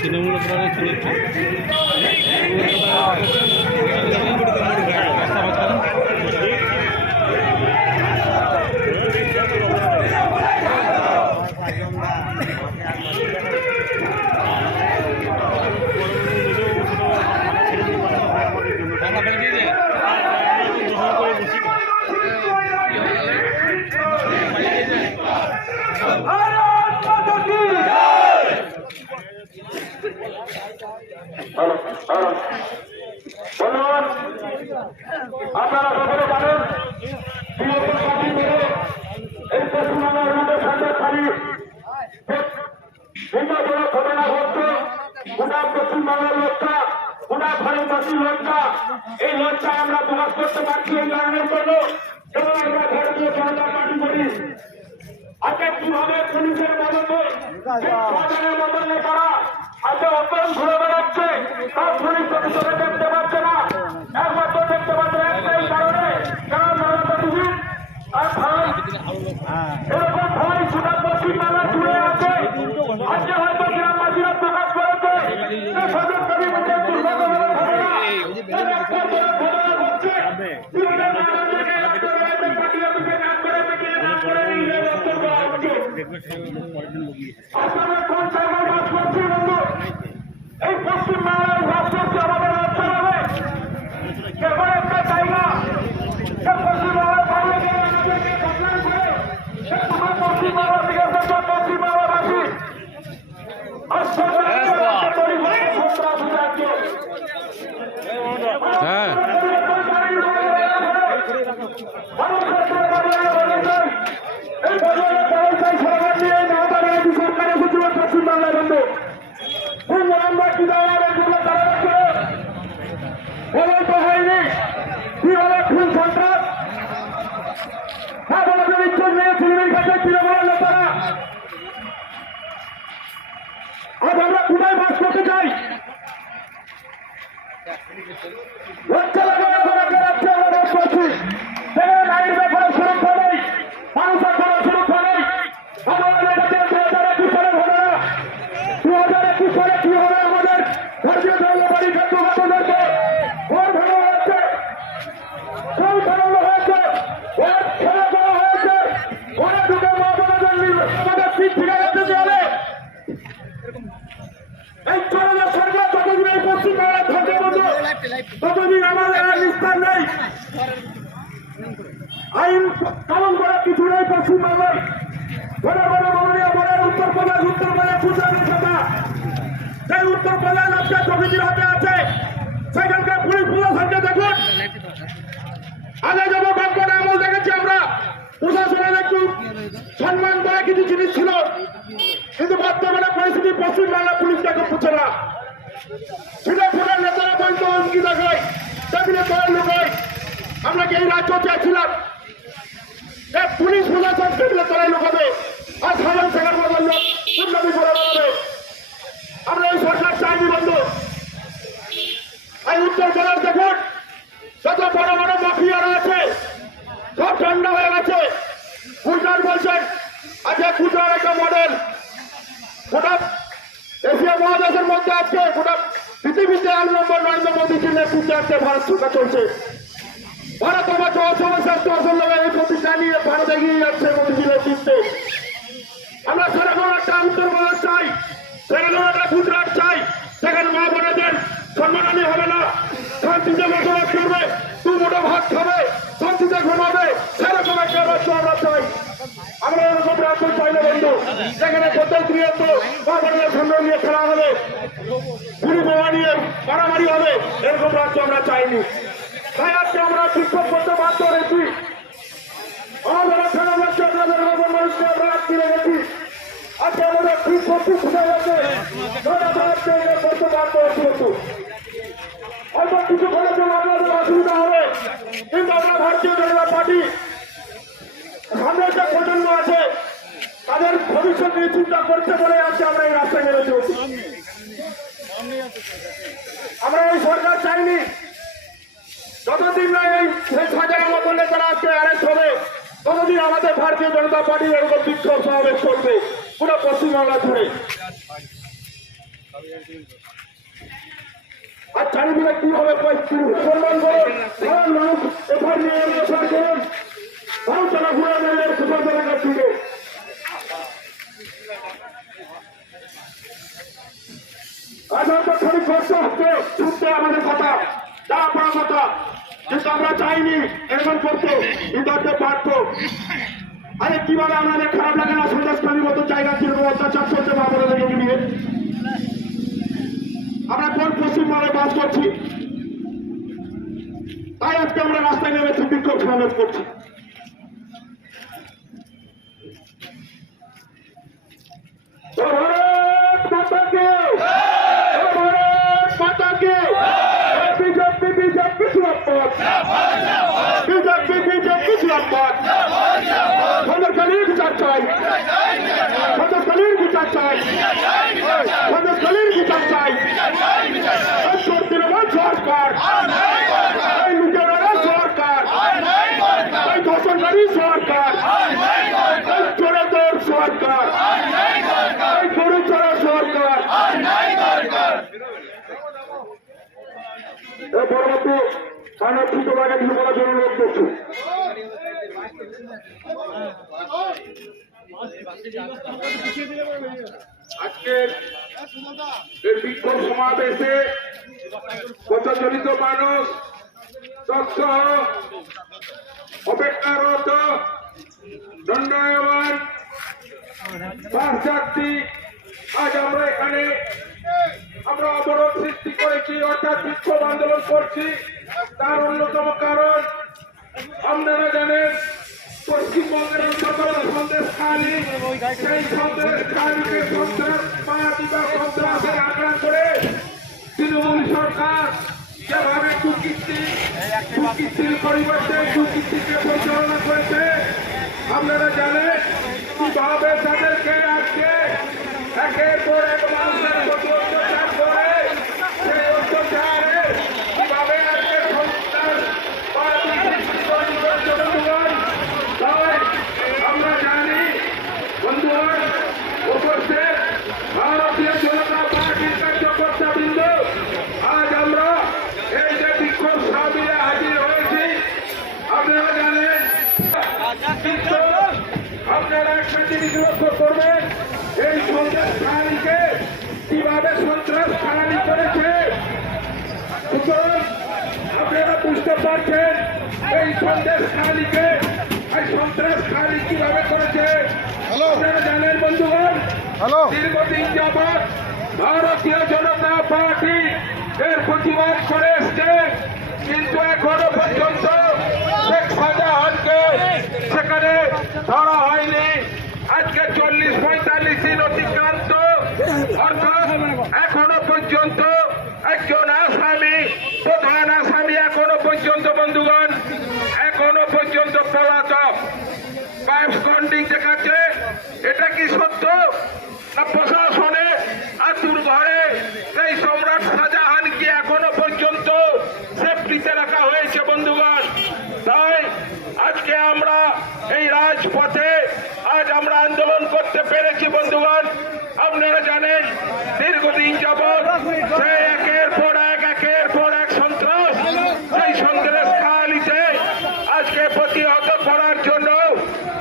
তৃণমূল আপনারা সকলে জানেন এই পশ্চিমবঙ্গের মধ্যে সন্দেশকারী নির্বাচনের ঘটনা ঘটছে। গোটা পশ্চিমবঙ্গের লোকটা, গোটা ভারতবাসীর লোকটা, এই লোকটা আমরা প্রকাশ করতে পারছি এই কারণের জন্য এবং আমরা ভারতীয় জনতা পার্টি করি। আজকে কিভাবে পুলিশের মদতে সরকারের মদতে তারা আজকে অপরাধ ঘুরে বেড়াচ্ছে, তার পুলিশ অফিসারে দেখতে পাচ্ছে না। একমাত্র দেখতে পাচ্ছে একটাই কারণে, কারণ মমতা দিদি আর ভাই এরকম ভাই গোটা পশ্চিমবাংলা জুড়ে আছে। আজকে হয়তো গ্রামবাসীরা প্রকাশ করেছে যে সরকারি মধ্যে দুর্ভাগ্যজনক ঘটনা ঘটছে। এই পশ্চিমবাংলার রাষ্ট্রটি আমাদের রক্ষা হবে কেবল একটা জায়গা পশ্চিমবাংলার বাইরে পশ্চিমবাংলা থেকে পশ্চিমবাংলাবাসী পশ্চিমবাংলা বন্ধু আমরা কি তো হয়নি কিভাবে খুন সন্ত্রাস ইচ্ছুক নিয়ে তৃণমূল কাছে তৃণমূলের নেতারা আজ আমরা কোথায় বাস করতে চাই? লজ্জা লাগে আমরা বাস করছি। সেখানে নারীর ব্যাপারে সুরক্ষা নেই, মানুষের কোনো সুরক্ষা নেই। আমাদের কাছে 2021 সালের ঘটনা, 2021 সালে কি হবে আমাদের ভারতীয় জনতা পার্টি ছাত্রছাত্রীদেরকে ভোট ভালো হয়েছে, ফুল ফেরানো হয়েছে, ভোট খেলা করা হয়েছে, ভোটে ঢুকে আমাদের সিট ফিরে যেতে দেবে। এই চরণের সরকার যতদিন এই পশ্চিমবাংলায় থাকে বন্ধু ততদিন আমাদের আর নিস্তার নেই। আইন পালন করার কিছু নেই পশ্চিমবাংলায়। বড় বড় মাননীয় বড় উত্তরপ্রদেশ গুজরাটের কথা, সেই উত্তরপ্রদেশ আজকে প্রকৃতির হাতে আছে। সেখানকার পুলিশ প্রশাসনকে দেখুন, আগে যখন বাক্যটা আমল দেখেছি আমরা প্রশাসনের একটু সম্মান করা কিছু জিনিস ছিল, কিন্তু বর্তমানে পরিস্থিতি পশ্চিমবাংলা পুলিশটাকে পুছে না। ছিটে ফুটের নেতারা বলতো হুমকি দেখায়, টেবিলে করে লুকায়। আমরা কি এই রাজ্য চেয়েছিলাম পুলিশ প্রশাসন টেবিলে তলায় লুকাবে আর সাধারণ সেখানে বললো উন্নতি করে বেড়াবে? আমরা এই সরকার চাইনি বন্ধু। এই উত্তর প্রদেশ দেখুন, যত বড় বড় মাফিয়ারা আছে সব ঠান্ডা হয়ে গেছে। গুজরাট বলছেন আজকে গুজরাট একটা মডেল, গোটা এশিয়া মহাদেশের মধ্যে আজকে গোটা পৃথিবীতে 1 নম্বর নরেন্দ্র মোদীজির নেতৃত্বে আজকে ভারত সরকার চলছে। ভারত আমার সমস্যার দর্শন লাগে এই প্রতিষ্ঠা নিয়ে ভারত এগিয়ে যাচ্ছে মোদীজির নেতৃত্বে। আমরা সেরকম একটা উত্তরপ্রদেশ চাই, সেরকম একটা গুজরাট চাই, সেখানে মা বোনেদের সম্মানহানি হবে না, শান্তিতে বসবাস করবে, দু মুঠো ভাত খাবে, শান্তিতে ঘুমাবে, সেরকম একটা রাজ্য আমরা চাই। আমরা এরকম রাজ্য চাইলে বন্ধু সেখানে প্রত্যেক গৃহস্থ মা বোনের সম্মান নিয়ে খেলা হবে, গুলি বোমা নিয়ে মারামারি হবে, এরকম রাজ্য আমরা চাইনি। তাই আজকে আমরা বিক্ষোভ করতে বাধ্য হয়েছি। আমাদের খেলা রাজ্য আপনাদের মানুষকে আমরা আটকে রেখেছি। আজকে আমাদের বিক্ষোভটি খুঁজে গেছে, করতে বাধ্য হয়েছি। অল্প কিছু করার জন্য আপনাদের অসুবিধা হবে, কিন্তু আমরা ভারতীয় জনতা পার্টি যে প্রজন্ম আছে তাদের ভবিষ্যৎ নিয়ে চিন্তা করতে বলে আজকে আমরা এই রাস্তায় নেমে চলছি। আমরা এই সরকার চাইনি যতদিন না এই 6,000 মতো নেতারা আজকে অ্যারেস্ট হবে ততদিন আমাদের ভারতীয় জনতা পার্টির এরকম বিক্ষোভ সমাবেশ চলবে পুরো পশ্চিমবাংলা জুড়ে। আর চারিদিকে কি হবে সম্মান করুন, সাধারণ মানুষ এফআই নিয়ে অনুসরণ করুন, ভারত চলা ঘুরে মেলে সুপার এলাকার দিকে। আজ আমরা খানিক কষ্ট হচ্ছে শুনতে আমাদের কথা যা আপনার কথা, কিন্তু আমরা চাইনি এরকম করতে ইন্টারতে পারতো। আরে কিভাবে আমাদের খারাপ লাগে না সন্দেশকালীর মতো জায়গা ছিল অত্যাচার চলছে বাবুরাদেরকে নিয়ে। আমরা কোন পশ্চিমবঙ্গে বাস করছি তাই আজকে আমরা রাস্তায় নেমেছি, বিক্ষোভ সমাবেশ করছি। ভারত মাতাকে, ভারত মাতাকে, বিজেপি বিজেপি জিন্দাবাদ, বিজেপি বিজেপি জিন্দাবাদ। সন্দেশকালীর বিচার চাই, সন্দেশকালীর বিচার চাই, সন্দেশকালীর বিচার চাই। তৃণমূল সরকার, এই লুটেরা সরকার, এই ধর্ষণকারী সরকার, এই চোরেদের সরকার, এই গরুচরা সরকার। এই পরবর্তী সংরক্ষিত জায়গা কিছু বলার জন্য অনুরোধ করছি। আজকের এই বিক্ষোভ সমাবেশে পথচালিত মানুষ তৎসহ অপেক্ষারত দণ্ডায়মান বাস যাত্রী, আজ আমরা এখানে আমরা অবরোধ সৃষ্টি করেছি অর্থাৎ বিক্ষোভ আন্দোলন করছি। তার অন্যতম কারণ আপনারা জানেন পশ্চিমবঙ্গের অন্তর্গত সন্দেশখালী, সেই সন্দেশখালীকে সন্ত্রাসবাদী বা সন্ত্রাসের আগ্রাস করে তৃণমূল সরকার যেভাবে কুকীর্তির পরিবর্তে কুকীর্তিকে পরিচালনা করেছে আপনারা জানেন কিভাবে তাদেরকে আজকে একের পর এক মানুষের প্রতি অত্যাচার করে সেই অত্যাচারে কিভাবে আজকে আমরা জানি বন্ধুগণ উপস্থিত ভারতীয় জনতা পার্টির কার্যকর্তা বৃন্দ, আজ আমরা এই যে বিক্ষোভ সমাবেশে হাজির হয়েছি আপনারা জানেন আপনারা একটা জিনিস লক্ষ্য করবেন এই সন্ত্রাসকারীকে কিভাবে সন্ত্রাসকারী করেছে। সুতরাং আপনারা বুঝতে পারছেন এই সন্ত্রাসকারীকে এই সন্ত্রাসকারী কিভাবে করেছে। আপনারা জানেন বন্ধুগণ দীর্ঘদিন যাবৎ ভারতীয় জনতা পার্টি এর প্রতিবাদ করে এসছে, কিন্তু এখনো পর্যন্ত শেখ শাহজাহানকে সেখানে ধরা হয়নি। আজকে 40-45 দিন অতিক্রান্ত, অর্থাৎ এখনো পর্যন্ত একজন আসামি, প্রধান আসামি এখনো পর্যন্ত বন্ধুগণ এখনো পর্যন্ত পলাতক বা অ্যাবসকন্ডিং দেখাচ্ছে। এটা কি সত্য না প্রশাসনে আতুর ঘরে সেই সম্রাট শাহজাহানকে এখনো পর্যন্ত সেফটিতে রাখা হয়েছে বন্ধুগণ? তাই আজকে আমরা এই রাজপথে আজ আমরা আন্দোলন করতে পেরেছি বন্ধুগণ। আপনারা জানেন দীর্ঘদিন যাবৎ সেই একের পর এক সন্ত্রাস, সেই সন্ত্রাসকারীতে আজকে প্রতিহত করার জন্য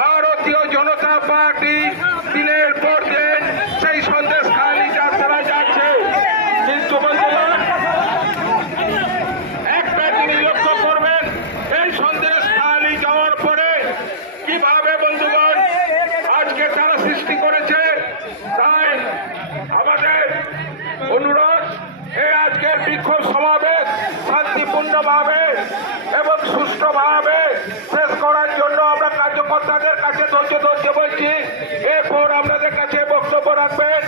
ভারতীয় জনতা পার্টি দিনের পর দিন সেই সন্ত্রাসকারী যাত্রা যাচ্ছে। কিন্তু বন্ধুগণ একটা জিনিস লক্ষ্য করবেন, এই সন্ত্রাসকারী যাওয়ার পরে কিভাবে বন্ধুগণ আজকে তারা সৃষ্টি করেছে। তাই আমাদের অনুরোধ এই আজকের বিক্ষোভ সমাবেশ শান্তিপূর্ণভাবে এবং সুষ্ঠুভাবে শেষ করার জন্য আমরা কার্যকর্তাদের কাছে ধৈর্য ধরতে বলছি। এরপর আপনাদের কাছে বক্তব্য রাখবেন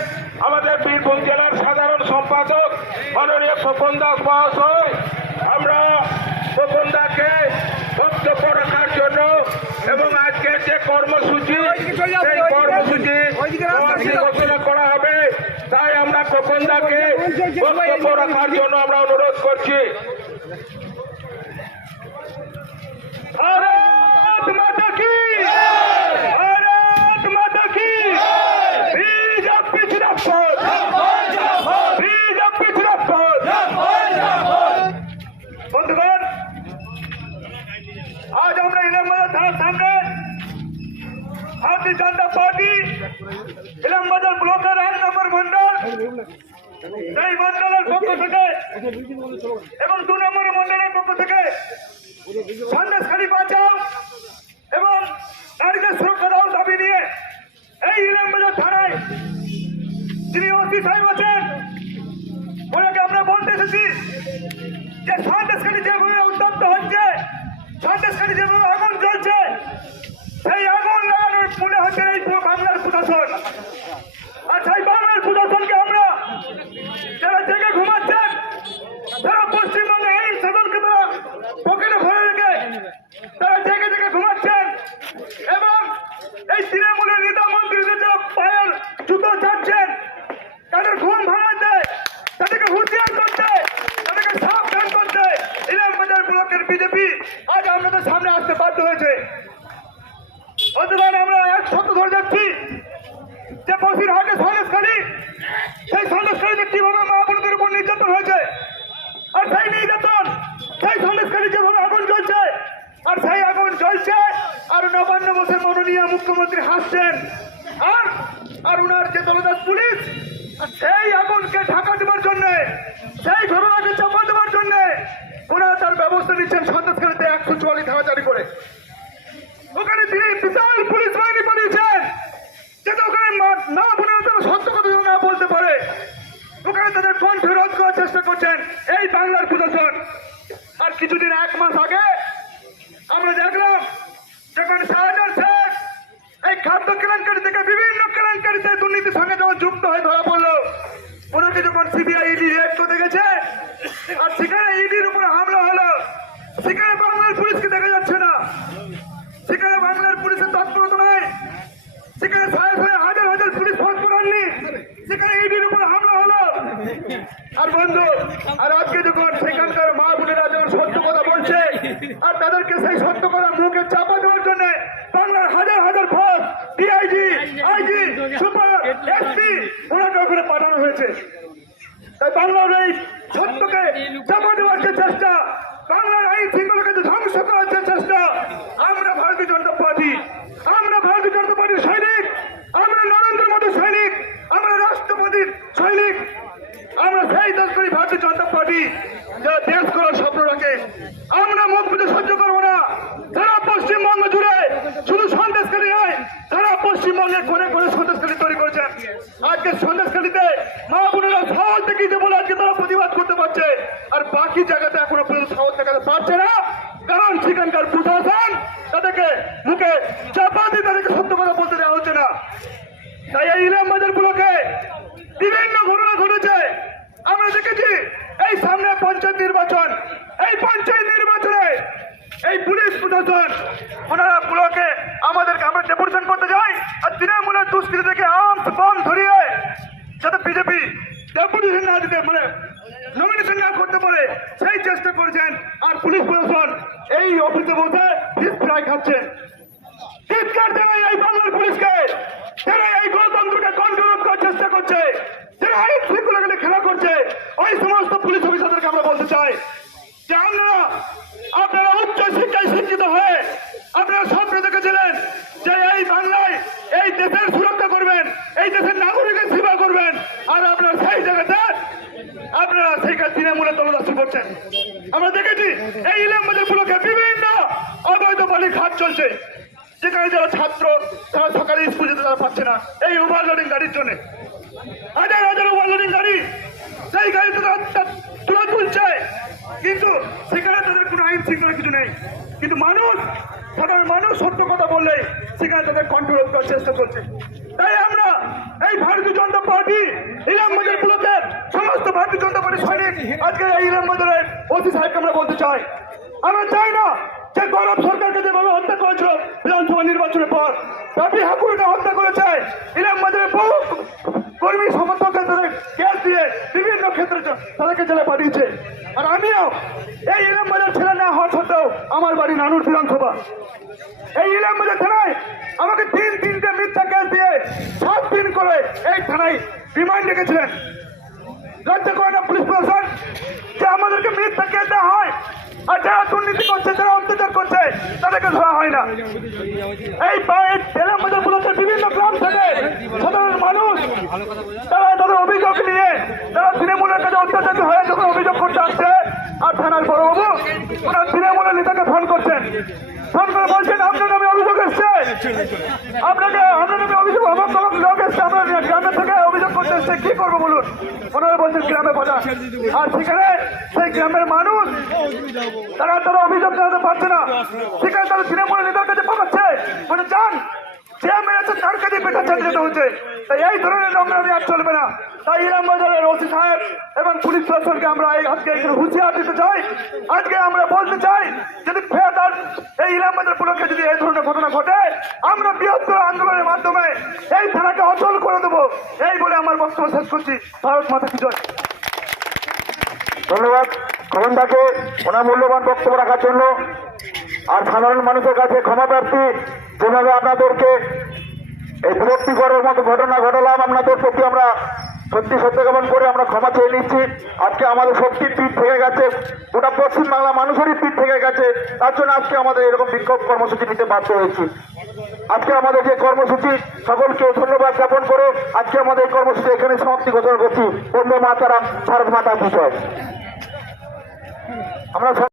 আমাদের বীরভূম জেলার সাধারণ সম্পাদক মাননীয় স্বপন দাস মহাশয়। আমরা স্বপন দাকে বক্তব্য রাখার জন্য এবং আজকের যে কর্মসূচি সেই কর্মসূচি ঘোষণা করা হবে, তাই আমরা খোকনদাকে বক্তব্য রাখার জন্য আমরা অনুরোধ করছি। ভারত মাতা কি, ভারত মাতা কি, বিজেপি জিন্দাবাদ, বিজেপি জিন্দাবাদ। বন্ধুগণ, আজ আমরা ইলামবাজার থানার সামনে ভারতীয় জনতা পার্টি ইলামবাজার ব্লকের 1 নম্বর মন্ডল, সেই মন্ডলের পক্ষ থেকে এবং 2 নম্বর মন্ডলের পক্ষ থেকে সন্দেশখালী বাঁচাও এবং নারীদের সুরক্ষা দাও দাবি নিয়ে এই ইলামবাজার থানায় যিনি ওসি সাহেব আছেন ওনাকে আমরা বলতে এসেছি যে সন্দেশখালী যেভাবে উত্তপ্ত হচ্ছে, সন্দেশখালী যেভাবে আগুন জ্বলছে, সেই আগুন লাগানোর মূলে হচ্ছে এই বাংলার প্রশাসন। আর সেই বাংলার প্রশাসনকে আমরা যারা জেগে ঘুমাচ্ছেন, যারা পশ্চিমবঙ্গে এই সাধনকে তারা পকেটে ভরে রেখে তারা জেগে জেগে ঘুমাচ্ছেন এবং এই তৃণমূলের নেতা মন্ত্রীদের যারা পায়ের জুতো চাচ্ছেন, তাদের ঘুম ভাঙাতে, তাদেরকে হুঁশিয়ার করতে, তাদেরকে সাবধান করতে ইলামবাজার ব্লকের বিজেপি আজ আপনাদের সামনে আসতে বাধ্য হয়েছে। বন্ধুগণ, আমরা এক সপ্তাহ ধরে যাচ্ছি যে বসিরহাটে সন্দেশখালী, সেই সন্দেশখালীতে কিভাবে মা বোনদের উপর নির্যাতন হয়েছে, আর সেই নির্যাতন, সেই সন্দেশখালী যেভাবে আগুন জ্বলছে, আর সেই আগুন জ্বলছে আর 59 বছর মাননীয় মুখ্যমন্ত্রী হাসছেন, আর উনার যে দলদাস পুলিশ সেই আগুনকে ঢাকা দেওয়ার জন্য, সেই ঘটনাকে চাপা দেওয়ার জন্য ওনারা তার ব্যবস্থা নিচ্ছেন সন্দেশখালীতে 144 ধারা জারি করে। ওখানে তিনি বিশাল পুলিশ বাহিনী পাঠিয়েছেন যাতে ওখানে না বোনেরা তারা সত্য কথা না বলতে পারে, ওখানে তাদের কণ্ঠ রোধ করার চেষ্টা করছেন এই বাংলার প্রশাসন। আর কিছুদিন 1 মাস আগে আমরা দেখলাম যখন শাহজাহান শেখ এই খাদ্য কেলেঙ্কারি থেকে বিভিন্ন কেলেঙ্কারিতে দুর্নীতির সঙ্গে যখন যুক্ত হয়ে ধরা পড়লো, ওনাকে যখন সিবিআই ইডি রেড করতে গেছে আর সেখানে ইডির উপরে হামলা হলো, সেখানে বাংলার পুলিশকে দেখা যাচ্ছে না, সেখানে বাংলার পুলিশের তৎপরতা নয়, সেখানে সাড়ে হাজার হাজার পুলিশ ফোর্স পাঠাননি, সেখানে ইডির উপরে হামলা হলো। আর বন্ধু, আর আজকে যখন সেখানকার মা বোনেরা যখন সত্য কথা বলছে আর তাদেরকে সেই সত্য কথা মুখে চাপা দেওয়ার জন্য বাংলার হাজার হাজার force, DIG, IG, super, SP ওনাকে ওখানে পাঠানো হয়েছে। তাই বাংলার এই সত্যকে চাপা দেওয়ার যে চেষ্টা, বাংলার আইন শৃঙ্খলাকে ধ্বংস করার যে চেষ্টা, আমরা ভারতীয় জনতা পার্টি, আমরা ভারতীয় জনতা পার্টির সৈনিক, আমরা নরেন্দ্র মোদীর সৈনিক, আমরা রাষ্ট্রপতির সৈনিক, আমরা সেই দল করি ভারতীয় জনতা পার্টি যারা দেশ করার স্বপ্ন রাখে। আমরা মুখ বুঝে সহ্য করবো না। সারা পশ্চিমবঙ্গ জুড়ে শুধু সন্দেশখালী নয়, সারা পশ্চিমবঙ্গে কোনে কোনে সন্দেশখালী তৈরি করেছেন। আজকে সন্দেশখালীতে মা বোনেরা সাহস দেখিয়েছে বলে আজকে তারা প্রতিবাদ করতে পারছে, আর বাকি জায়গাতে এখনো পর্যন্ত সাহস দেখাতে পারছে না, কারণ সেখানকার প্রশাসন তাদেরকে মুখে চাপা দিয়ে তাদেরকে সত্য কথা বলতে দেওয়া হচ্ছে না। তাই এই ইলামবাজার ব্লকে বিভিন্ন ঘটনা ঘটেছে। আমরা দেখেছি এই সামনে পঞ্চায়েত নির্বাচন, এই পঞ্চায়েত নির্বাচনে এই পুলিশ প্রশাসন ওনারা ব্লকে আমাদেরকে আমরা ডেপুটেশন করতে যাই আর তৃণমূলের দুষ্কৃতি থেকে আর্মস বম ধরিয়ে যাতে বিজেপি ডেপুটেশন না দিতে মানে নমিনেশন না করতে পারে সেই চেষ্টা করেছেন। আর পুলিশ প্রশাসন এই অফিসে বসে ফিস ফ্রাই খাচ্ছেন। চিৎকার জানাই এই বাংলার পুলিশকে, যারা এই গণতন্ত্রকে কন্ট্রোল করার চেষ্টা করছে, যারা আইন শৃঙ্খলাকে খেলা করছে, ওই সমস্ত পুলিশ অফিসারদেরকে আমরা বলতে চাই যে আপনারা উচ্চ শিক্ষায় শিক্ষিত হয়ে আপনারা স্বপ্ন দেখেছিলেন যে এই বাংলায় এই দেশের সুরক্ষা করবেন, এই দেশের নাগরিকের সেবা করবেন, আর আপনারা সেই জায়গাতে আপনারা সেইখানে তৃণমূলের দলদাসী করছেন। আমরা দেখেছি এই ইলামবাজার ব্লকে বিভিন্ন অবৈধ বালির ঘাট চলছে, যেখানে যারা ছাত্র তারা সকালে স্কুল যেতে তারা পাচ্ছে না এই ওভারলোডিং গাড়ির জন্য। হাজার হাজার ওভারলোডিং গাড়ি, সেই গাড়িতে তুলে তুলছে, কিন্তু সেখানে তাদের কোনো আইন শৃঙ্খলা কিছু নেই। কিন্তু মানুষ, সাধারণ মানুষ সত্য কথা বললে সেখানে তাদের কন্ট্রোল করার চেষ্টা করছে। তাই আমরা এই ভারতীয় জনতা পার্টি ইলামবাজার ব্লকের সমস্ত ভারতীয় জনতা পার্টির সৈনিক আজকে এই ইলামবাজারের ওসি সাহেবকে আমরা বলতে চাই, আমরা চাই না যে গৌরব সরকারকে যেভাবে হত্যা করেছিল বিধানসভা নির্বাচনের পর, রবি ঠাকুরকে হত্যা করেছে, ইলাম বাজারের বহু কর্মী সমর্থক ক্ষেত্রে কেস দিয়ে বিভিন্ন ক্ষেত্রে তাদেরকে জেলে পাঠিয়েছে। আর আমিও এই ইলাম বাজার ছেলে না হওয়া সত্ত্বেও আমার বাড়ি নানুর বিধানসভা। এই ইলাম বাজার থানায় আমাকে তিনটে মিথ্যা কেস দিয়ে 7 দিন করে এই থানায় রিমান্ড রেখেছিলেন। লজ্জা করে না পুলিশ প্রশাসন যে আমাদেরকে মিথ্যা কেস দেওয়া হয়, আর যারা দুর্নীতি করছে, যারা অত্যাচার করছে তাদেরকে ধরা হয় না। এই ইলাম বাজার ব্লকের বিভিন্ন গ্রাম থেকে সাধারণ মানুষ তারা তাদের অভিযোগ নিয়ে তারা তৃণমূলের কাছে অত্যাচারিত হয়ে যখন অভিযোগ করতে আসছে, আর থানার বড়বাবু ওনার তৃণমূলের নেতাকে ফোন করছেন, ফোন করে বলছেন আপনার নামে অভিযোগ এসছে, আপনার নামে অভিযোগ অমুক লোক এসছে, আপনার গ্রামের থেকে অভিযোগ করতে এসছে, কি করবো বলুন? ওনারা বলছেন গ্রামে কথা। আর সেখানে সেই গ্রামের মানুষ তারা অভিযোগ জানাতে পারছে না, সেখানে তারা তৃণমূলের নেতার কাছে পাঠাচ্ছে, মানে যান যে মেরেছে তার কাছে পেটা চালিয়ে যেতে হচ্ছে। তাই এই ধরনের নোংরামি আর চলবে না। তাই ইলাম বাজারের ওসি সাহেব এবং পুলিশ প্রশাসনকে আমরা আজকে এখানে হুঁশিয়ার দিতে চাই। আজকে আমরা বলতে চাই, যদি ফের এই ইলাম বাজার ব্লকে যদি এই ধরনের ঘটনা ঘটে, আমরা বৃহত্তর আন্দোলনের মাধ্যমে এই থানাকে অচল করে দেবো। এই বলে আমার বক্তব্য শেষ করছি। ভারত মাতা কি জয়। ধন্যবাদ খবরদাকে ওনার মূল্যবান বক্তব্য রাখার জন্য। আর সাধারণ মানুষের কাছে ক্ষমা প্রার্থী, যেভাবে আপনাদেরকে এই বিরক্তিকরের মতো ঘটনা ঘটালাম, আপনাদের প্রতি আমরা সত্যি সত্যজ্ঞাপন করে আমরা ক্ষমা চেয়ে নিচ্ছি। আজকে আমাদের শক্তির পিঠ থেকে গেছে, গোটা পশ্চিমবাংলা মানুষেরই পিঠ থেকে গেছে, তার জন্য আজকে আমাদের এরকম বিক্ষোভ কর্মসূচি নিতে বাধ্য হয়েছি। আজকে আমাদের যে কর্মসূচি, সকলকে ধন্যবাদ জ্ঞাপন করে আজকে আমাদের কর্মসূচি এখানে সমাপ্তি ঘোষণা করছি। বন্দে মাতারাম, ভারত মাতা কি জয়। আমরা